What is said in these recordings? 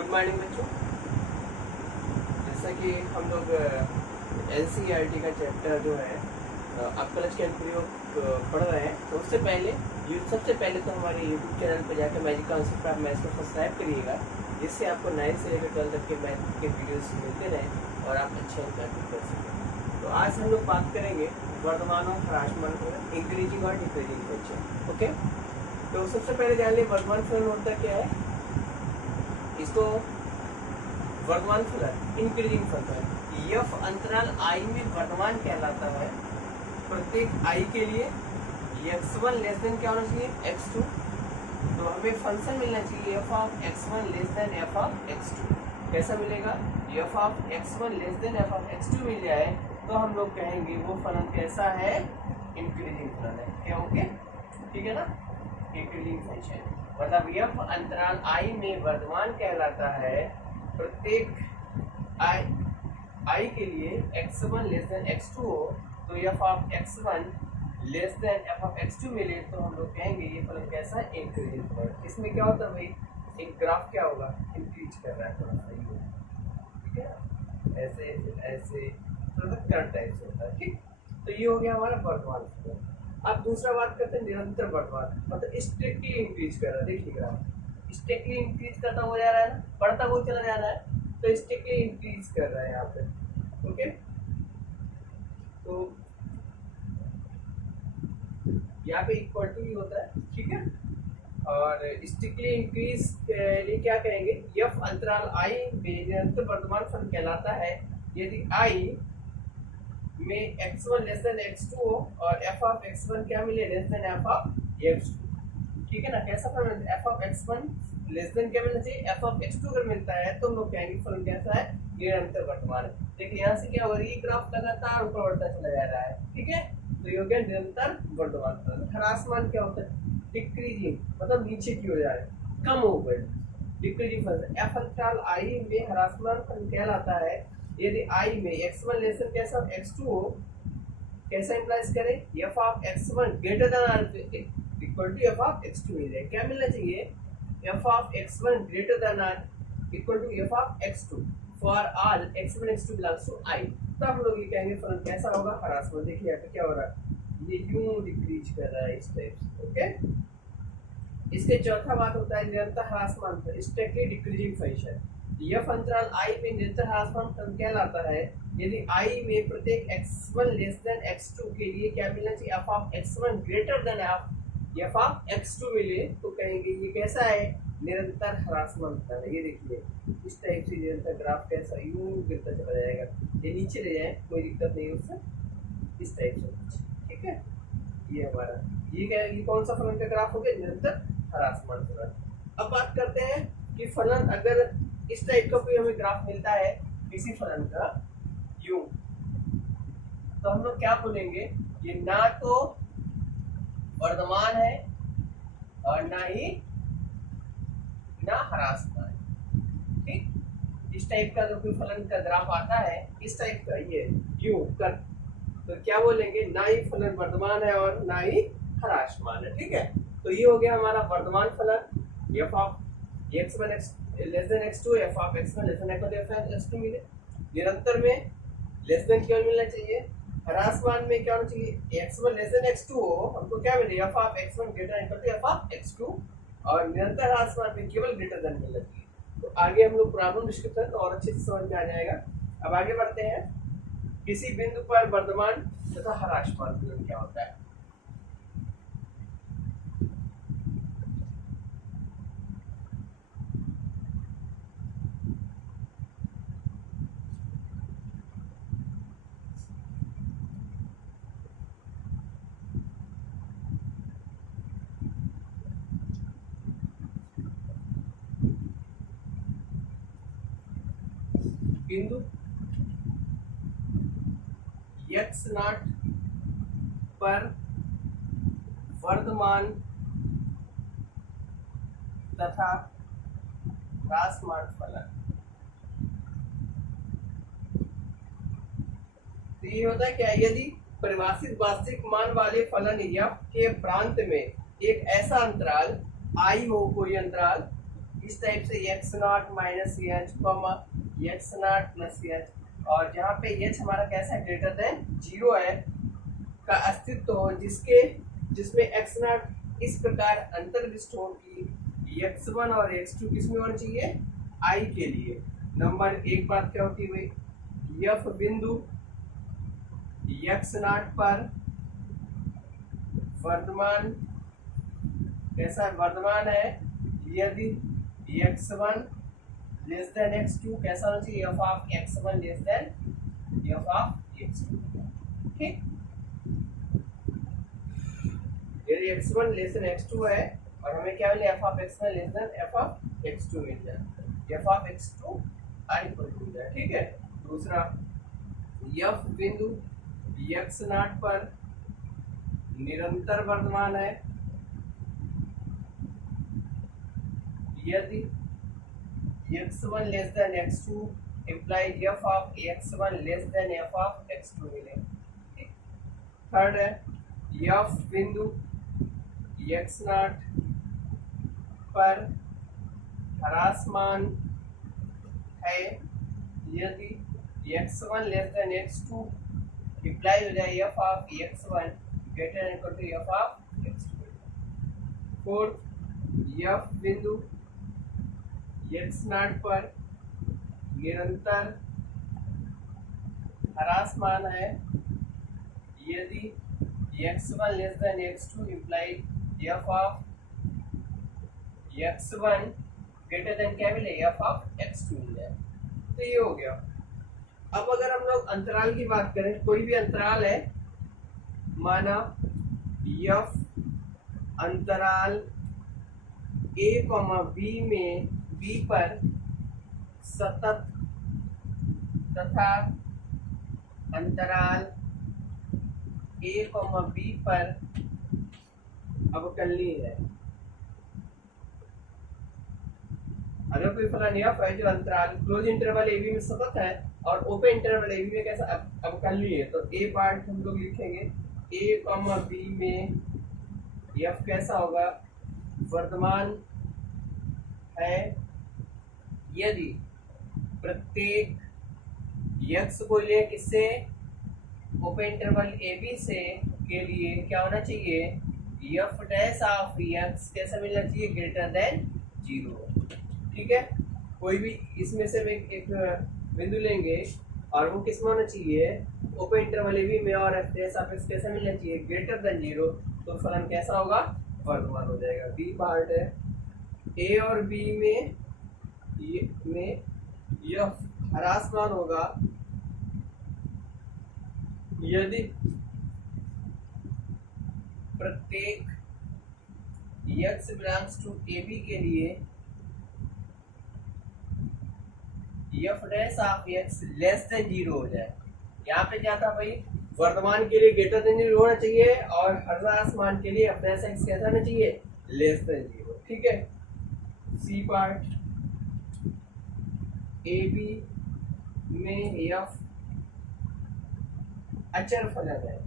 Good morning बच्चों। जैसा कि हम लोग एनसीईआरटी का चैप्टर जो है अपकलज के अनुप्रयोग पढ़ रहे हैं, तो उससे पहले सबसे पहले तो हमारे यूट्यूब चैनल पर जाकर मैजिक कॉन्सेप्ट आप मैथ्स को सब्सक्राइब करिएगा, जिससे आपको 9 से लेकर 12 तक के मैथ के वीडियोस मिलते रहें और आप अच्छे अंक अर्जित कर सकें। तो आज हम लोग बात करेंगे वर्धमान और ह्रासमान फलन, इंक्रीजिंग और डिक्रीजिंग फंक्शन। ओके, तो सबसे पहले जान लिया वर्धमान फलन होता क्या है। इसको वर्धमान फलन इंक्रीजिंग फंक्शन यफ अंतराल आई में वर्धमान कहलाता है। प्रत्येक आई के लिए x1 लेस देन क्या होना चाहिए, x2। तो हमें फंक्शन मिलना चाहिए f of x1 less then f of x2। कैसा मिलेगा, f of x1 less then f of x2 मिल जाए तो हम लोग कहेंगे वो फलन कैसा है, इंक्रीजिंग फलन है। क्या ओके, ठीक है ना, इंक्रीजिंग फंक्शन मतलब यफ अंतराल आई में वर्धमान कहलाता है। प्रत्येक आई के लिए x1 लेस देन x2 हो तो f of x1 less then f of x2 मिले तो हम लोग कहेंगे ये फलन कैसा है, इंक्रीजिंग फलन। इसमें क्या होता है भाई, एक ग्राफ क्या होगा, इंक्रीज कर रहा है थोड़ा सा, ठीक है ना, ऐसे ऐसे थोड़ा सा करंट टाइप से होता है। ठीक, तो ये हो गया हमारा वर्धमान फलन। अब दूसरा बात करते हैं निरंतर वर्धमान, मतलब स्ट्रिक्टली इंक्रीज कर रहा है। देखिए ग्राफ स्ट्रिक्टली इंक्रीज करता हो जा रहा है ना, बढ़ता हुआ चला जा रहा है, तो स्ट्रिक्टली इंक्रीज कर रहा है यहाँ पे। ओके, तो यहाँ पे इक्वलिटी भी होता है, ठीक है। और स्ट्रिक्टली इंक्रीज के लिए क्या कहेंगे, यफ अंतराल आई में निरंतर वर्धमान फलन कहलाता है यदि आई में x1 लेस देन x2 हो और f ऑफ x1 क्या मिले, less than f of x2। ठीक है ना, कैसा फलन, f of x1 less then क्या मिलना चाहिए, f ऑफ x2 अगर मिलता है तो हम लोग कहेंगे फलन कैसा है, निरंतर वर्धमान है। देखिए यहाँ से क्या हो रहा है, ये ग्राफ लगातार ऊपर बढ़ता चला जा रहा है, ठीक है। तो ये हो गया निरंतर वर्धमान फलन। ह्रासमान क्या होता है, डिक्रीजिंग, मतलब नीचे की ओर जा रहा है, कम हो गए, डिक्रीजिंग फलन। f अंतराल i में ह्रासमान फलन कहलाता है यदि i में x1 लेस देन कैसा x2 हो। कैसा इंप्लाइज करें, f of x1 greater than equal to f of x2 मिल जाए। क्या मिलना चाहिए, f of x1 greater than equal to f of x2 for all x1 x2 belongs to i। तब हम लोग ये कहेंगे फलन कैसा होगा, ह्रासमान। देखिए यहाँ पे क्या हो रहा है, ये यूं डिक्रीज कर रहा है इस टाइप से। ओके, इसके चौथा बात होता है निरंतर ह्रासमान फलन, स्ट्रिक्टली डिक्रीजिंग फंक्शन। यफ अंतराल i में निरंतर ह्रासमान फलन कहलाता है यदि i में प्रत्येक x1 लेस देन x2 के लिए क्या मिलना चाहिए, f of x1 greater then f of x2 मिले तो कहेंगे ये कैसा है, निरंतर ह्रासमान फलन है। ये देखिए इस टाइप से निरंतर ग्राफ कैसा यूं गिरता चला जाएगा, ये नीचे ले जाए कोई दिक्कत नहीं उससे, इस टाइप से, ठीक है। ये हमारा ये क्या है, ये कौन सा फलन का ग्राफ हो गया, निरंतर ह्रासमान फलन। अब बात करते हैं कि फलन अगर इस टाइप का कोई हमें ग्राफ मिलता है किसी फलन का यूं, तो हम लोग क्या बोलेंगे, ये ना तो वर्धमान है और ना ही ना ह्रासमान। ठीक, इस टाइप का अगर कोई फलन का ग्राफ आता है इस टाइप का, ये यूं कर, तो क्या बोलेंगे, ना ही फलन वर्धमान है और ना ही ह्रासमान है। ठीक है, तो ये हो गया हमारा वर्धमान फलन, f of x1 less than x2, f of x1 less then f of x2 मिले। निरंतर में लेस देन क्या मिलना चाहिए, ह्रासमान में क्या होना चाहिए, x1 लेस देन x2 हो, हमको क्या मिले, f of x1 greater than equal to f of x2, और निरंतर ह्रासमान में केवल ग्रेटर देन मिलना चाहिए। तो आगे हम लोग प्रॉब्लम डिस्क्रिप्शन तो और अच्छे से समझ में आ जाएगा। अब आगे बढ़ते हैं, किसी बिंदु पर वर्धमान तथा ह्रासमान फलन क्या होता है। बिंदु x0 पर वर्धमान तथा ह्रासमान फलन। तो ये होता है क्या, यदि परिभाषित वास्तविक मान वाले फलन f के प्रांत में एक ऐसा अंतराल i हो, कोई अंतराल इस टाइप से x not minus H comma x not plus H, और जहाँ पे एच हमारा कैसा है ग्रेटर देन जीरो है का अस्तित्व हो, जिसमें एक्स नॉट इस प्रकार अंतर्दृष्ट हो कि एक्स वन और एक्स टू किसमें होना चाहिए, आई के लिए। नंबर एक बात क्या होती है, यफ बिंदु एक्स नॉट पर वर्तमान कैसा वर्तमान है, यदि x one less than x two कैसा होना चाहिए, f of x one less than f of x two. ठीक, यदि x one less than x two है और हमें क्या मिले, f of x one less than f of x two मिल जाए, f of x two I equal to जाए। ठीक है, दूसरा यफ बिंदु एक्स नॉट पर निरंतर वर्तमान है, यदि x1 less than x2 imply f of x1 less then f of x2 मिले। थर्ड है f बिंदु x नॉट पर ह्रासमान है, यदि x1 less than x2 imply हो जाए f of x1 greater than equal to f of x2। Fourth f बिंदु x naught पर निरंतर ह्रासमान है, यदि x1 less than x2 imply f of x1 greater than क्या मिले, f ऑफ x2 मिल जाए। तो ये हो गया। अब अगर हम लोग अंतराल की बात करें, कोई भी अंतराल है, माना f अंतराल a, b में b पर सतत तथा अंतराल a, b पर अवकलनीय है। अगर कोई फलन f है जो अंतराल क्लोज इंटरवल a b में सतत है और ओपन इंटरवल a b में कैसा अवकलनीय है, तो a पार्ट हम लोग लिखेंगे a, b में f कैसा होगा, वर्तमान है, यदि प्रत्येक x को लिए किससे, ओपन इंटरवल ए बी से के लिए क्या होना चाहिए, f डैश ऑफ x कैसा मिलना चाहिए, ग्रेटर देन जीरो। ठीक है, कोई भी इसमें से एक बिंदु लेंगे और वो किस में होना चाहिए, ओपन इंटरवल ए बी में, और f डैश ऑफ x कैसा मिलना चाहिए, ग्रेटर देन जीरो। तो फलन कैसा होगा, वर्तमान हो जाएगा। बी पार्ट है, ए और बी में यह ह्रासमान होगा, यदि प्रत्येक x belongs to A B के लिए f dash of x less than zero हो जाए। यहाँ पे क्या था भाई, वर्तमान के लिए ग्रेटर देन जीरो होना चाहिए और ह्रासमान के लिए f डैश x कैसा होना चाहिए, लेस देन जीरो। ठीक है, सी पार्ट, ए बी में f अचर फलन है,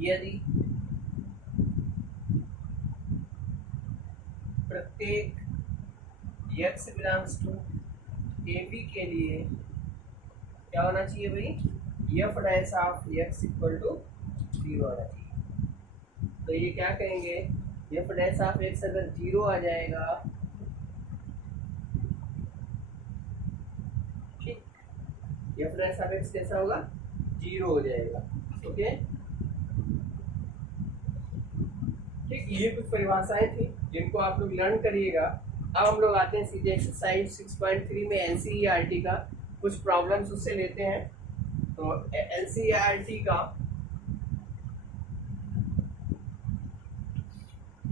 यदि प्रत्येक x belongs to A B के लिए क्या होना चाहिए भाई, f dash of x equal to zero होना चाहिए। तो ये क्या कहेंगे, f डैश ऑफ x अगर जीरो आ जाएगा, ठीक, f डैश ऑफ x कैसा होगा, जीरो हो जाएगा। ओके, ठीक, ये कुछ परिभाषाएं थी जिनको आप लोग लर्न करिएगा। अब हम लोग आते हैं सीधे एक्सरसाइज 6.3 में एनसीईआरटी का कुछ प्रॉब्लम्स उससे लेते हैं। तो एनसीईआरटी का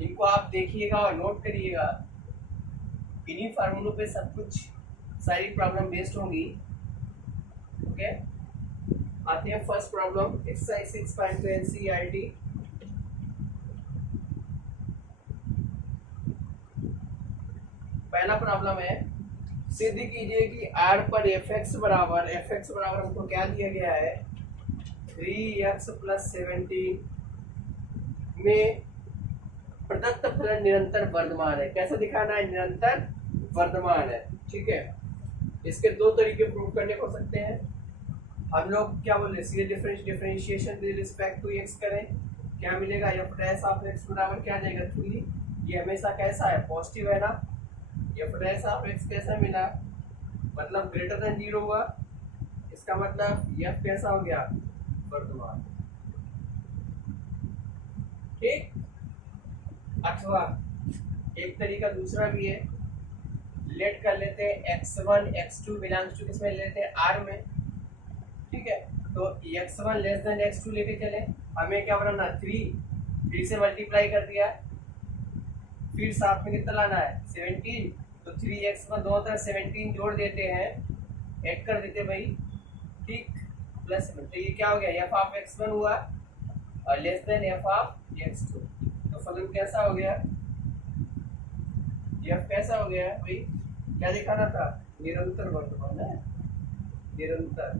इनको आप देखिएगा और नोट करिएगा, इन्हीं फार्मूलों पे सब कुछ सारी प्रॉब्लम बेस्ड होंगी। ओके, आते हैं फर्स्ट प्रॉब्लम एक्सरसाइज 6.2 एनसीईआरटी। पहला प्रॉब्लम है, सिद्ध कीजिए कि R पर fx बराबर हमको क्या दिया गया है, 3x + 17 में प्रदत्त फलन निरंतर वर्धमान है। कैसे दिखाना है? निरंतर वर्धमान है। ठीक है, इसके दो तरीके प्रूव करने हो सकते हैं। हम लोग क्या बोले, सीधे differentiation with respect to x करें, क्या मिलेगा? एफ डैश ऑफ एक्स बराबर क्या आ जाएगा? 3। ये हमेशा कैसा है? पॉजिटिव है ना। एफ डैश ऑफ एक्स कैसा मिला? मतलब ग्रेटर देन 0 हुआ, इसका मतलब एफ कैसा हो गया? वर्धमान। ठीक। अथवा एक तरीका दूसरा भी है, लेट कर लेते हैं x1 x2 बिलोंग्स टू किसमें लेते हैं? R में। ठीक है, तो x1 लेस देन x2 लेके चले, हमें क्या बनाना? 3 से मल्टीप्लाई कर दिया, फिर साथ में कितना लाना है? 17। तो 3x1 दोनों तरफ 17 जोड़ देते हैं, ऐड कर देते भाई। ठीक, प्लस में, तो ये क्या हो गया? f ऑफ x1 हुआ और less than f of x2। तो फलन कैसा हो गया? f कैसा हो गया भाई? क्या दिखाना था? निरंतर वर्धमान है। निरंतर,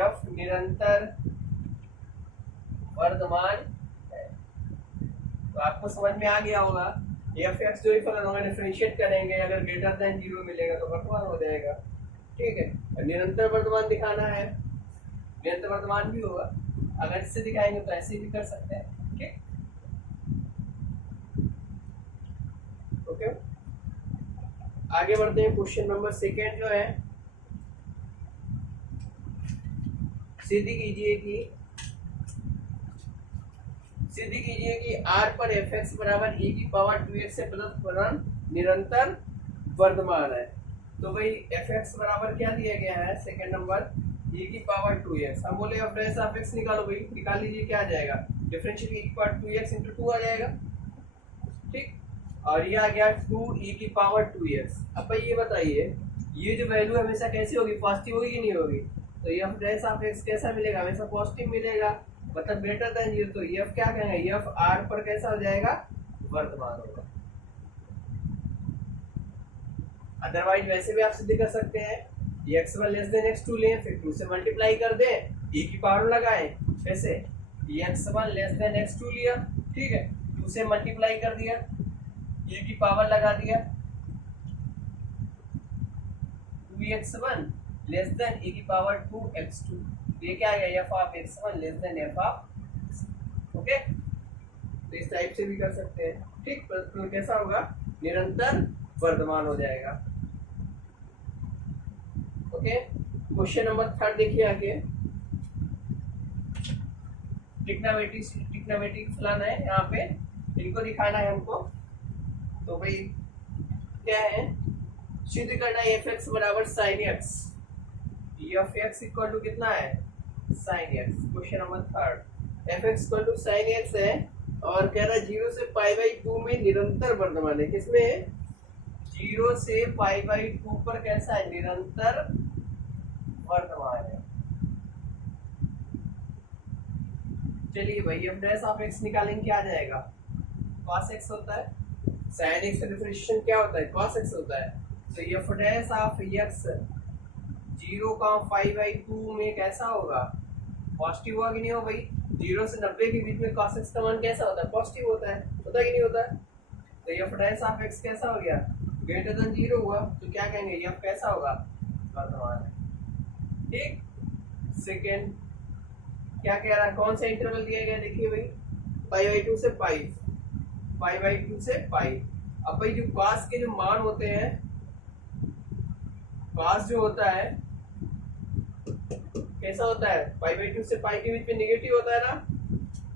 f निरंतर वर्धमान है। तो आपको समझ में आ गया होगा, f x जो ही फलन होगा डिफरेंशिएट करेंगे, अगर ग्रेटर देन 0 मिलेगा तो वर्धमान हो जाएगा। ठीक है, निरंतर वर्धमान दिखाना है, निरंतर वर्धमान भी होगा। अगर इससे दिखाएंगे तो ऐसे भी कर सकते हैं। ठीक, ओके, आगे बढ़ते हैं। क्वेश्चन नंबर 2 जो है, सिद्ध कीजिए कि r पर fx बराबर e की पावर 2x से प्रदत्त फलन निरंतर वर्धमान है। तो भाई fx बराबर क्या दिया गया है? सेकंड नंबर e की पावर 2x। हम बोले अब रेस ऑफ x निकालो भाई, निकाल लीजिए, क्या आ जाएगा? डिफरेंशियल e की पावर 2x into 2 आ जाएगा। ठीक, और ये आ गया 2e की पावर 2x। अब भाई ये बताइए, ये जो वैल्यू हमेशा कैसी होगी? पॉजिटिव होगी कि नहीं होगी? तो f डैश ऑफ x कैसा मिलेगा? हमेशा पॉजिटिव मिलेगा, मतलब ग्रेटर देन 0। तो f क्या कहेंगे? f r पर कैसा हो जाएगा? वर्धमान होगा। अदरवाइज वैसे भी आप सिद्ध कर सकते हैं, x1 लेस देन x2 लें, फिर 2 से मल्टीप्लाई कर दें, e की पावर लगाएं। कैसे? x1 लेस देन x2 लिया, ठीक है, 2 से मल्टीप्लाई कर दिया, e की पावर लगा दिया, 2x1 लेस देन e की पावर 2x2। ये क्या आ गया? f of x1 less then f of. Okay, तो इस टाइप से भी कर सकते हैं। ठीक, तो कैसा होगा? निरंतर वर्धमान हो जाएगा। ओके, क्वेश्चन नंबर 3 देखिए आगे। ट्रिग्नोमेट्रिक फलन है यहाँ पे, इनको दिखाना है हमको। तो भाई क्या है? सिद्ध करना है f(x) बराबर sin x। f(x) equal to कितना है? sin x। Question number 3, f(x) equal to sin x है और कह रहा है 0 से π/2 में निरंतर वर्धमान है। किसमें? 0 से π/2 पर कैसा है? निरंतर वर्धमान है। चलिए भाई, f डैश ऑफ x निकालेंगे, क्या आ जाएगा? cos x होता है, sin x का डिफरेंशिएशन क्या होता है? cos x होता है। तो f डैश ऑफ x 0 का π/2 में कैसा होगा? पॉजिटिव होगा कि नहीं होगा भाई? 0 से 90 के बीच में cos x का मान कैसा होता है? पॉजिटिव होता है कि नहीं होता है? तो f डैश ऑफ x कैसा हो गया? ग्रेटर देन 0 हुआ, तो क्या कहेंगे? f कैसा होगा? वर्धमान है। ठीक, सेकेंड क्या कह रहा है? कौन सा इंटरवल दिया गया? देखिए भाई, π/2 से π/2 से π। अब भाई जो cos के जो मान होते हैं, cos जो होता है कैसा होता है? π/2 से π के बीच में निगेटिव होता है ना,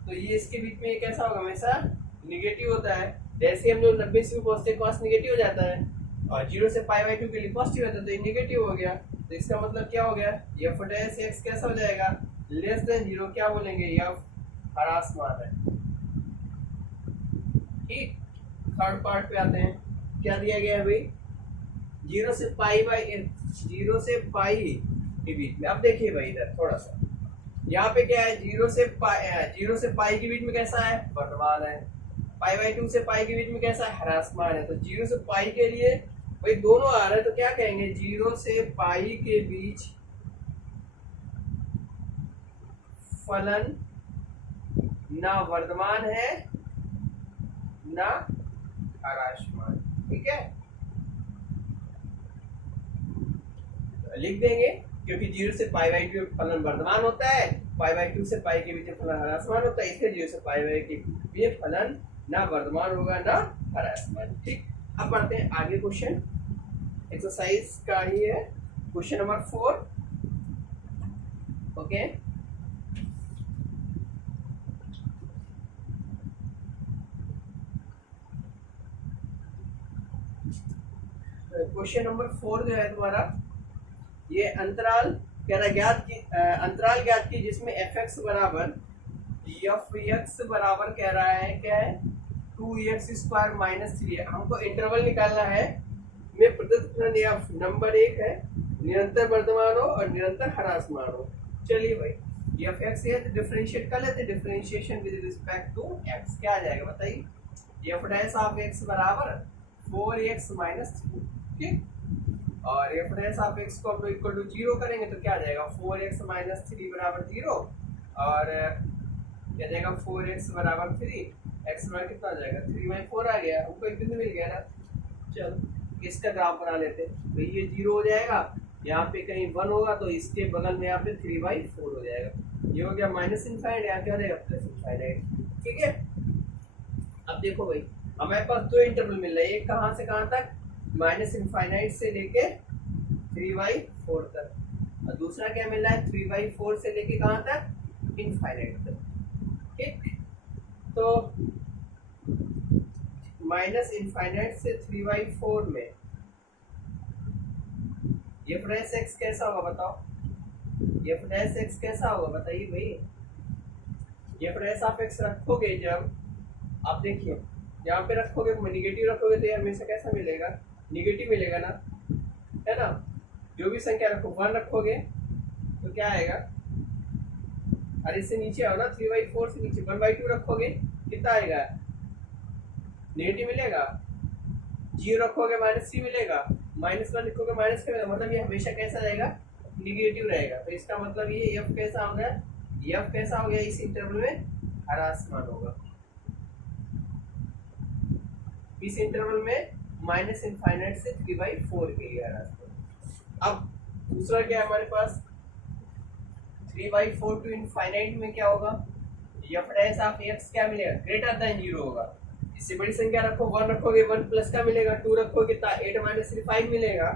तो ये इसके बीच में कैसा होगा? हमेशा निगेटिव होता है। जैसे हम लोग 90 से पहुंचते हैं, cos निगेटिव हो जाता है, और 0 से π/2 के लिए पॉजिटिव होता है, तो ये निगेटिव हो गया। तो इसका मतलब क्या हो गया? f डैश x कैसा हो जाएगा? Less than 0। क्या बोलेंगे? f ह्रासमान है। ठीक, थर्ड पार्ट पे आते हैं। क्या दिया गया है भाई? 0 से π के बीच में। अब देखिए भाई, इधर थोड़ा सा यहाँ पे क्या है? 0 से π के बीच में कैसा है? वर्धमान है। π/2 से π के बीच में कैसा है? ह्रासमान है। तो 0 से π के लिए भाई दोनों आ रहे हैं, तो क्या कहेंगे? 0 से π के बीच फलन ना वर्धमान है ना हरासमान। ठीक है, लिख देंगे क्योंकि 0 से पाई बाई 2 फलन वर्धमान होता है, पाई बाई 2 से पाई के बीच में फलन ह्रासमान होता है, इसलिए 0 से पाई बाई के बीच में फलन ना वर्धमान होगा ना ह्रासमान। ठीक, अब बढ़ते हैं आगे क्वेश्चन, एक्सरसाइज का ही है question number 4। Okay, question number 4 जो है तुम्हारा, ये अंतराल कह रहा अंतराल ज्ञात की जिसमें एफ एक्स बराबर एफ एक्स बराबर कह रहा है क्या है 2x² माइनस 3। हमको इंटरवल निकालना है में प्रदत्त फलन एफ नंबर 1 है, निरंतर वर्धमान हो और निरंतर ह्रासमान हो। चलिए भाई एफ एक्स है तो डिफरेंशिएट कर लेते, differentiation with respect to x क्या आ जाएगा बताइए, एफ डैश ऑफ एक्स बराबर 4x माइनस 3। ठीक, और एफ डैश ऑफ एक्स को हम लोग इक्वल टू 0 करेंगे तो क्या आ जाएगा 4x माइनस 3 बराबर 0, और क्या जाएगा 4x बराबर 3, x बराबर कितना आ जाएगा 3/4 आ गया, हमको एक बिंदु मिल गया ना। चलो इसका ग्राफ बना लेते, तो ये 0 हो जाएगा, यहाँ पे कहीं 1 होगा तो इसके बगल में यहाँ पे 3/4 हो जाएगा, ये हो गया माइनस इनफाइनाइट, यहाँ क्या हो जाएगा प्लस इनफाइनाइट। ठीक है, अब देखो भाई हमारे पास दो इंटरवल मिल रहा है, एक कहाँ से कहाँ तक माइनस इनफाइनाइट से लेके 3/4 तक, और दूसरा क्या मिल रहा है 3/4 से लेके कहाँ तक इनफाइनाइट तक। ठीक, तो माइनस इनफाइनाइट से 3/4 में ये प्लस एक्स कैसा होगा बताओ, ये प्लस एक्स कैसा होगा बताइए भाई, ये प्लस ऑफ एक्स रखोगे जब आप देखिए यहाँ पे रखोगे निगेटिव रखोगे तो ये हमेशा कैसा मिलेगा निगेटिव मिलेगा ना, है ना। जो भी संख्या रखो 1 रखोगे तो क्या आएगा, और इससे नीचे आओ ना 3/4 से नीचे 1/2 रखोगे कितना आएगा नेगेटिव मिलेगा, 0 रखोगे -3 मिलेगा, -1 लिखोगे माइनस का मिलेगा, मतलब ये हमेशा कैसा रहेगा निगेटिव रहेगा। तो इसका मतलब ये एफ कैसा हो गया, एफ कैसा हो गया इस इंटरवल में ह्रासमान होगा, इस इंटरवल में माइनस इनफाइनाइट से 3/4 के लिए ह्रासमान। अब दूसरा क्या है हमारे पास 3/4 टू इनफाइनाइट में क्या होगा, एफ डैश ऑफ एक्स क्या मिलेगा ग्रेटर देन 0 होगा, इससे बड़ी संख्या रखो 1 रखोगे 1 प्लस का मिलेगा, 2 रखोगे कितना 8 - 3 5 मिलेगा,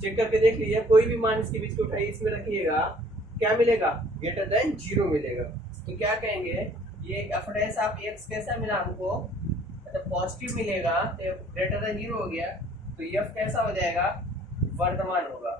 चेक करके देख लीजिए कोई भी मान इसके बीच को उठाइए इसमें रखिएगा क्या मिलेगा ग्रेटर देन 0 मिलेगा। तो क्या कहेंगे ये एफ डैश ऑफ एक्स कैसा मिला हमको, मतलब पॉजिटिव मिलेगा तो ग्रेटर देन 0 हो गया, तो एफ कैसा हो जाएगा वर्धमान होगा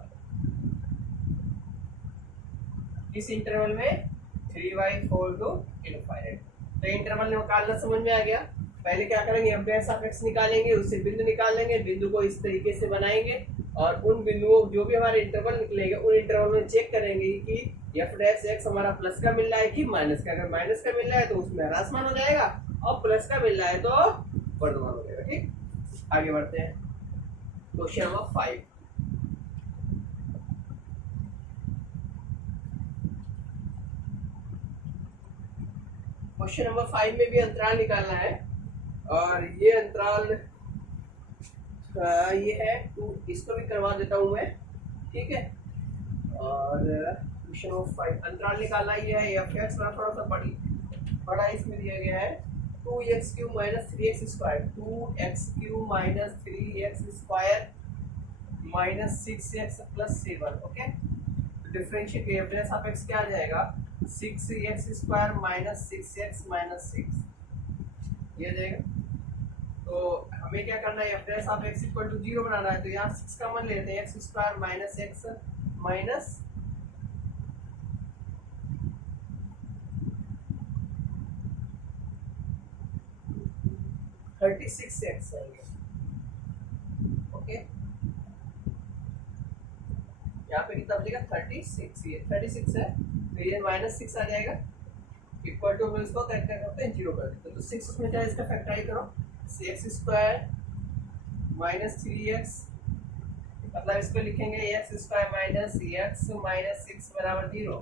इस इंटरवल में 3/4 टू इनफाइनाइट। तो इंटरवल निकालना समझ में आ गया। पहले क्या करेंगे एफ डैश ऑफ एक्स निकालेंगे, उससे बिंदु निकाल लेंगे, बिंदु को इस तरीके से बनाएंगे और उन बिंदुओं जो भी हमारे इंटरवल निकलेंगे उन इंटरवल में चेक करेंगे कि एफ डैश एक्स हमारा प्लस का मिल रहा है कि माइनस का, अगर माइनस का मिल रहा है तो उसमें ह्रासमान हो जाएगा और प्लस का मिल रहा है तो वर्धमान हो जाएगा। ठीक, आगे बढ़ते हैं क्वेश्चन नंबर 5। क्वेश्चन नंबर 5 में भी अंतराल निकालना है और ये अंतराल ये है तो इसको भी करवा देता हूँ मैं। ठीक है, और क्वेश्चन नंबर 5 अंतराल निकालना ये है एफ एक्स का थोड़ा सा बड़ा इसमें दिया गया है 2x³ - 3x² 2x³ - 3x² - 6x + 7। Okay, differentiate F dash of x क्या आ जाएगा 6x² - 6x - 6 ये आ जाएगा। तो हमें क्या करना है f dash of x equal to 0 बनाना है, तो यहाँ 6 का मान लेते हैं x² - x -36x आएगा। ओके, यहाँ पे कितना बचेगा 36, ये 36 है तो ये -6 आ जाएगा इक्वल टू, इसको क्या करते हैं 0 कर देते हैं, तो 6 उसमें क्या इसका फैक्टराइज करो 6x² - 3x, मतलब इसको लिखेंगे x² - x - 6 बराबर 0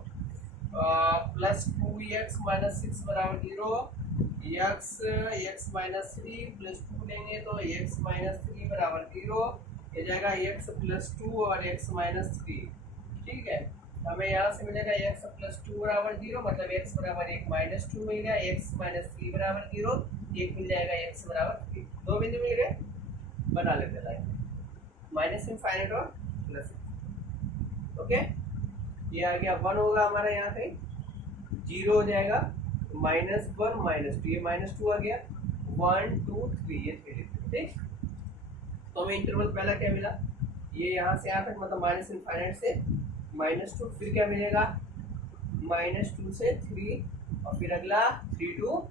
प्लस 2x - 6 बराबर 0 x minus three plus two लेंगे तो एक्स माइनस थ्री बराबर जीरो, ये जाएगा एक्स प्लस टू और एक्स माइनस थ्री। ठीक है, हमें यहाँ से मिलेगा एक्स प्लस टू बराबर जीरो, मतलब एक्स बराबर एक माइनस टू मिल गया, एक्स माइनस थ्री बराबर जीरो, एक मिल जाएगा एक्स बराबर थ्री। दो बिंदु मिल गए, बना लेते लाइन माइनस इनफाइनाइट और प्लस। ओके, ये आ गया वन होगा हमारा, यहाँ पे जीरो हो जाएगा, माइनस वन माइनस टू, ये माइनस टू आ गया, वन टू थ्री, ये थ्री। ठीक, तो हमें इंटरवल पहला क्या मिला, ये यहाँ से यहाँ तक, मतलब माइनस इनफाइनाइट से माइनस टू, फिर क्या मिलेगा माइनस टू से थ्री, और फिर अगला थ्री टू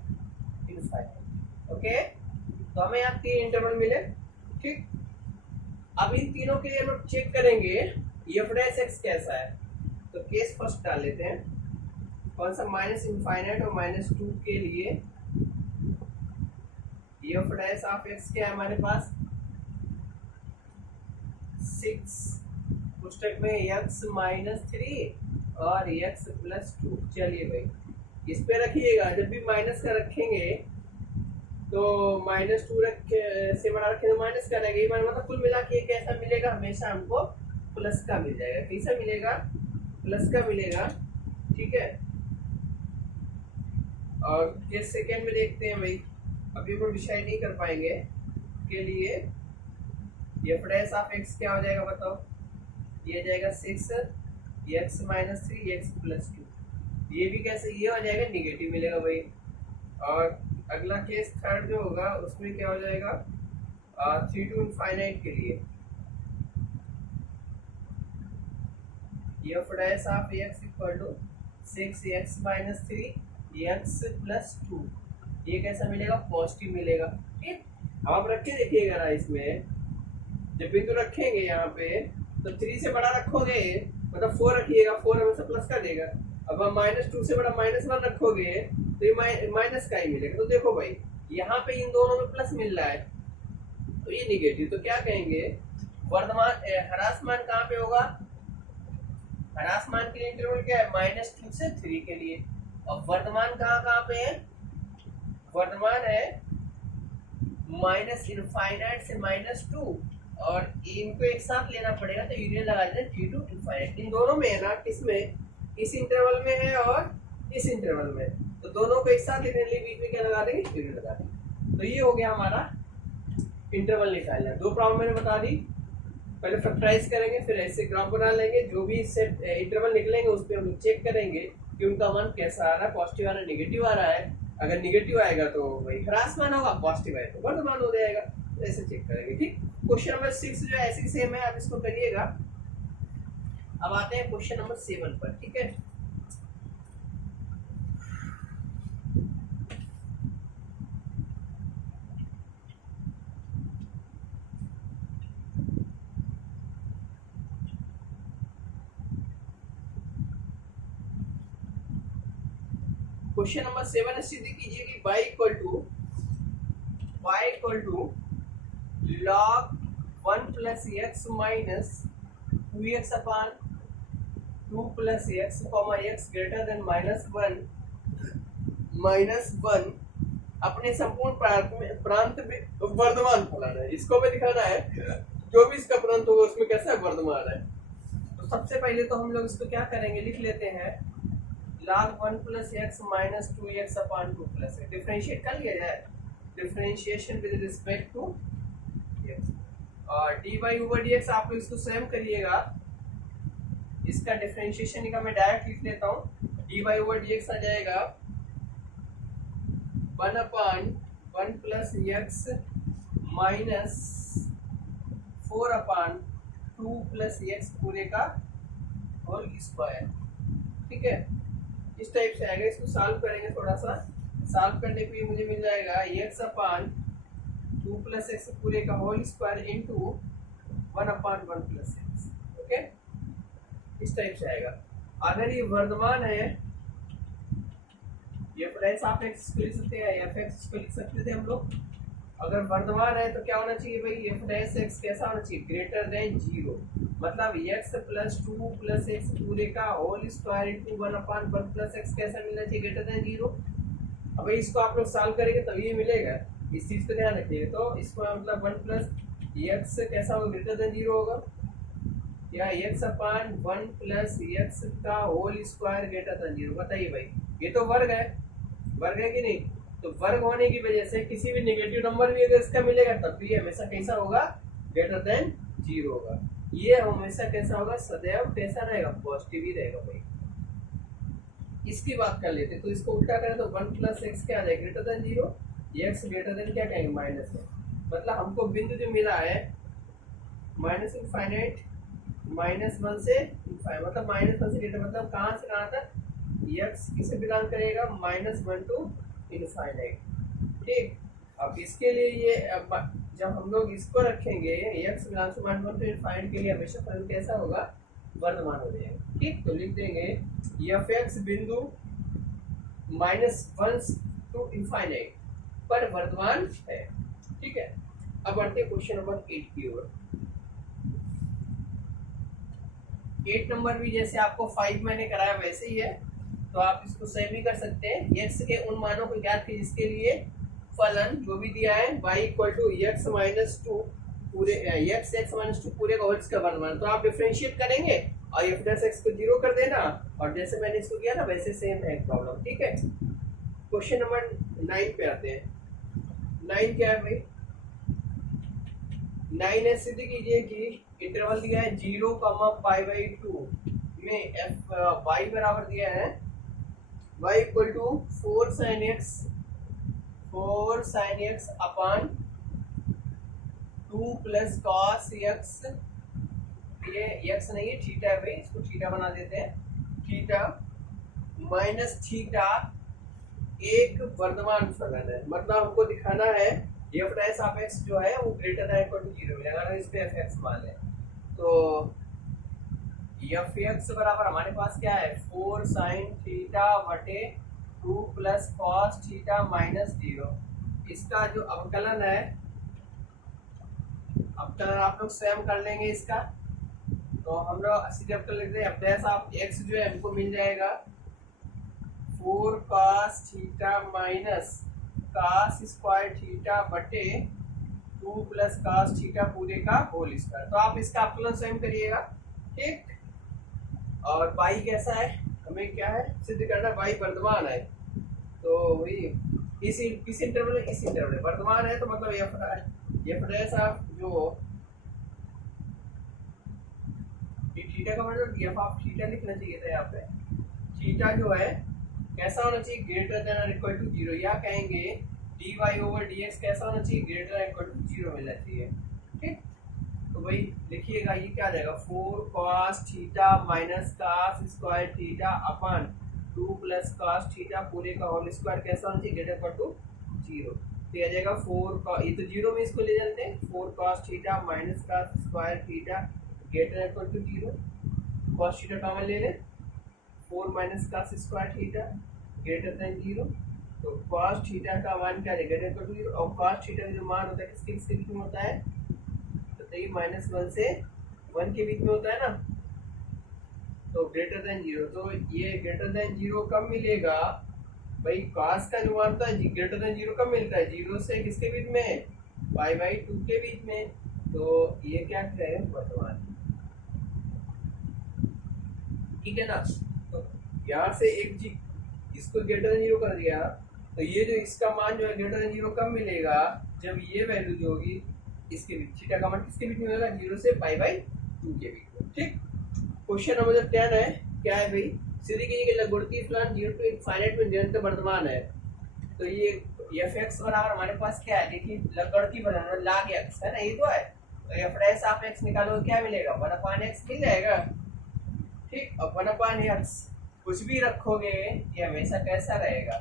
इनफाइनाइट। ओके, तो हमें यहाँ तीन इंटरवल मिले। ठीक, अब इन तीनों के लिए हम लोग चेक करेंगे एफ डैश एक्स कैसा है। तो केस फर्स्ट डाल लेते हैं, कौन सा, माइनस इनफाइनाइट और माइनस टू के लिए एफ डैश ऑफ एक्स क्या है हमारे पास, 6 पुस्तक में एक्स माइनस थ्री और एक्स प्लस टू। चलिए भाई इस पे रखिएगा, जब भी माइनस का रखेंगे तो माइनस टू से बड़ा रखें तो माइनस का रहेगा, ये मतलब कुल मिला के कैसा मिलेगा, हमेशा हमको प्लस का मिल जाएगा। कैसा मिलेगा, प्लस का मिलेगा। ठीक है, और केस सेकेंड में देखते हैं भाई, अभी हम डिसाइड नहीं कर पाएंगे के लिए एफ डैश ऑफ एक्स क्या हो जाएगा बताओ, ये जाएगा 6 x minus three x plus two, ये भी कैसे, ये हो जाएगा निगेटिव मिलेगा भाई। और अगला केस थर्ड जो होगा उसमें क्या हो जाएगा, थ्री टू इनफाइनाइट के लिए f dash of x equal to 6 x minus three x plus two, ये कैसा मिलेगा, पॉजिटिव मिलेगा। ठीक, अब आप रख के देखिएगा ना, इसमें जब बिंदु रखेंगे यहाँ पे तो 3 से बड़ा रखोगे मतलब 4 रखिएगा, 4 हमेशा प्लस का देगा। अब आप माइनस टू से बड़ा माइनस वन रखोगे तो ये माइनस का ही मिलेगा। तो देखो भाई यहाँ पे इन दोनों में प्लस मिल रहा है तो ये निगेटिव, तो क्या कहेंगे, वर्धमान ह्रासमान कहाँ पे होगा, ह्रासमान के लिए इंटरवल क्या है, माइनस टू से थ्री के लिए। और वर्धमान कहाँ पे है, वर्धमान है माइनस इनफाइनाइट से माइनस टू, और इनको एक साथ लेना पड़ेगा तो यूनियन लगा देते हैं जी टू इनफाइनाइट। इन दोनों में है ना, किसमें, इस इंटरवल में है और इस इंटरवल में, तो दोनों को एक साथ लेने के लिए बीच में क्या लगा देंगे, यूनियन लगा देंगे। तो ये हो गया हमारा इंटरवल निकालना। दो प्रॉब्लम मैंने बता दी, पहले फैक्टराइज करेंगे फिर ऐसे ग्राफ बना लेंगे, जो भी इससे इंटरवल निकलेंगे उस पर हम लोग चेक करेंगे कि उनका मान कैसा आ रहा है, पॉजिटिव आ रहा है निगेटिव आ रहा है। अगर निगेटिव आएगा तो वही ह्रासमान होगा, पॉजिटिव आएगा तो वर्धमान हो जाएगा, तो ऐसे चेक करेंगे। ठीक, क्वेश्चन नंबर 6 जो है ऐसे सेम है, आप इसको करिएगा। अब आते हैं क्वेश्चन नंबर 7 पर। ठीक है, क्वेश्चन नंबर 7 सिद्ध कीजिए कि y equal to log 1 plus x minus 2x upon 2 plus x comma x greater than minus one अपने संपूर्ण प्रांत में वर्धमान फलन है। इसको भी दिखाना है, जो भी इसका प्रांत होगा उसमें कैसा वर्धमान है। तो सबसे पहले तो हम लोग इसको क्या करेंगे, लिख लेते हैं log 1 plus x minus 2x upon 2 plus x, differentiate कर लिया जाए, differentiation with respect to x, और dy ओवर dx आप लोग इसको स्वयं करिएगा। इसका डिफरेंशिएशन का मैं डायरेक्ट लिख लेता हूँ, dy ओवर dx आ जाएगा 1 अपान 1 प्लस एक्स माइनस 4 अपान 2 प्लस एक्स पूरे का होल स्क्वायर। ठीक है, इस टाइप से आएगा। इसको सॉल्व करेंगे, थोड़ा सा सॉल्व करने पे मुझे मिल जाएगा एक्स अपान 2 प्लस एक्स पूरे का होल स्क्वायर इंटू 1 अपान 1 प्लस एक्स। ओके, इस टाइप से आएगा। अगर ये वर्धमान है, ये प्लस आप एक्स को लिख सकते हैं, एफ एक्स को लिख सकते थे हम लोग। अगर वर्धमान है तो क्या होना चाहिए भाई, एफ डैश एक्स कैसा होना चाहिए, ग्रेटर देन 0, मतलब एक्स प्लस 2 प्लस एक्स पूरे का होल स्क्वायर इंटू 1 अपान 1 प्लस एक्स कैसा मिलना चाहिए, ग्रेटर देन 0। अब इसको आप लोग सॉल्व करेंगे तभी ये मिलेगा, इस चीज को ध्यान रखिएगा। तो इसको मतलब 1 प्लस एक्स कैसा होगा, ग्रेटर देन 0 होगा, या x अपान 1 प्लस एक्स का होल स्क्वायर ग्रेटर देन 0। बताइए भाई, ये तो वर्ग है कि नहीं? तो वर्ग होने की वजह से किसी भी नेगेटिव नंबर भी अगर इसका मिलेगा तब भी हमेशा कैसा होगा, ग्रेटर देन 0 होगा। ये हमेशा कैसा होगा, सदैव कैसा रहेगा, पॉजिटिव ही रहेगा भाई। इसकी बात कर लेते, तो इसको उल्टा करें तो 1 प्लस एक्स क्या आ जाएगा, greater than 0, x greater than क्या कहेंगे, माइनस है। मतलब हमको बिंदु जो मिला है माइनस इनफाइनाइट -1 से इनफाइनाइट, मतलब -1 से ग्रेटर, मतलब कहाँ से कहाँ तक, एक्स किसे बिलोंग करेगा, -1 टू इनफाइनाइट। ठीक, अब इसके लिए ये जब हम लोग इसको रखेंगे x belongs to -1 to infinite के लिए हमेशा फलन कैसा होगा, वर्धमान हो जाएगा। ठीक, तो लिख देंगे एफ एक्स बिंदु -1 टू इनफाइनाइट पर वर्धमान है। ठीक है, अब बढ़ते हैं क्वेश्चन नंबर 8 की ओर। 8 नंबर भी जैसे आपको 5 मैंने कराया वैसे ही है, तो आप इसको सेम भी कर सकते हैं। एक्स के उन मानों को ज्ञात कीजिए जिसके लिए फलन जो भी दिया है y equal to x minus 2 पूरे x माइनस 2 पूरे का होल का वर्गमूल, तो आप डिफरेंशिएट करेंगे और f डैश x को 0 कर देना, और जैसे मैंने इसको किया ना वैसे सेम है प्रॉब्लम। ठीक है, क्वेश्चन नंबर 9 पे आते हैं। 9 क्या है भाई, 9 है, सिद्ध कीजिए कि इंटरवल दिया है 0,π/2 में y बराबर दिया है y equal to 4 sin x upon 2 plus cos x, ये x नहीं है थीटा है भाई, इसको थीटा बना देते हैं, थीटा माइनस थीटा एक वर्धमान फलन है। मतलब हमको दिखाना है एफ डैश ऑफ एक्स जो है वो ग्रेटर देन इक्वल टू 0 मिलेगा। अगर इस पे एफ एक्स मान लें तो एफ एक्स बराबर हमारे पास क्या है, 4 sin थीटा बटे 2 प्लस कॉस थीटा माइनस 0। इसका जो अवकलन है, अवकलन आप लोग स्वयं कर लेंगे इसका, तो हम लोग सीधे अवकलन लिखते हैं एफ डैश ऑफ एक्स जो है हमको मिल जाएगा 4 cos theta minus cos square theta बटे 2 प्लस cos थीटा पूरे का होल स्क्वायर। तो आप इसका अवकलन स्वयं करिएगा। ठीक, और y कैसा है, हमें क्या है सिद्ध करना, y वर्धमान है, तो वही इस इंटरवल में, इस इंटरवल में वर्धमान है, तो मतलब एफ डैश ऑफ जो थीटा का मतलब एफ ऑफ थीटा लिखना चाहिए था यहाँ पे, थीटा जो है कैसा होना चाहिए, ग्रेटर देन और इक्वल टू 0, या कहेंगे dy ओवर dx कैसा होना चाहिए, ग्रेटर देन इक्वल टू 0 मिलना चाहिए। ठीक, तो भाई लिखिएगा ये क्या आ जाएगा, 4 cos theta minus cos square theta upon 2 plus cos theta पूरे का होल स्क्वायर कैसा होना चाहिए, ग्रेटर इक्वल टू 0। तो ये आ जाएगा 4 ये तो 0 में इसको ले जाते हैं, 4 cos theta minus cos square theta greater equal to 0, cos theta common ले लें, 4 minus cos square theta greater than 0, तो cos थीटा का मान क्या है, ग्रेटर इक्वल टू 0, और cos थीटा का जो मान होता है किसके बीच में होता है, तो ये -1 से 1 के बीच में होता है ना, तो ग्रेटर देन 0। तो ये ग्रेटर देन 0 कब मिलेगा भाई, cos का जो मान होता है ग्रेटर देन 0 कब मिलता है, 0 से किसके बीच में, π/2 के बीच में, तो ये क्या है, वर्धमान। ठीक है ना, तो यहाँ से एक चीज इसको ग्रेटर देन 0 कर दिया, तो ये जो इसका मान जो है ग्रेटर देन 0 कब मिलेगा, जब ये वैल्यू जो होगी इसके बीच, थीटा का मान किसके बीच में होगा, 0 से π/2 के बीच में। ठीक, क्वेश्चन नंबर 10 है, क्या है भाई, सिद्ध कीजिए कि लघुगणकीय फलन 0 टू इनफाइनाइट में निरंतर वर्धमान है। तो ये एफ एक्स बराबर हमारे पास क्या है, देखिए लघुगणकीय फलन log x है ना, ये तो है, तो एफ डैश ऑफ x निकालो क्या मिलेगा, 1/x मिल जाएगा। ठीक, अब 1/x कुछ भी रखोगे ये हमेशा कैसा रहेगा,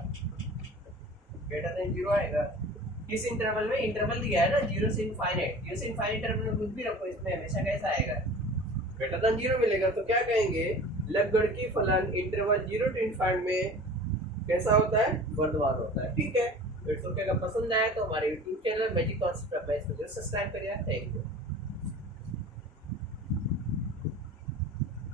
ग्रेटर देन 0 आएगा। किस इंटरवल में, इंटरवल दिया है ना 0 से इनफाइनाइट, 0 से इनफाइनाइट इंटरवल में कुछ भी रखो इसमें हमेशा कैसा आएगा, ग्रेटर देन 0 मिलेगा। तो क्या कहेंगे, लघुगणकीय फलन इंटरवल 0 टू इनफाइनाइट में कैसा होता है, वर्धमान होता है। ठीक है, अगर पसंद आया तो हमारे YouTube channel magic concept subscribe करिए। Thank you.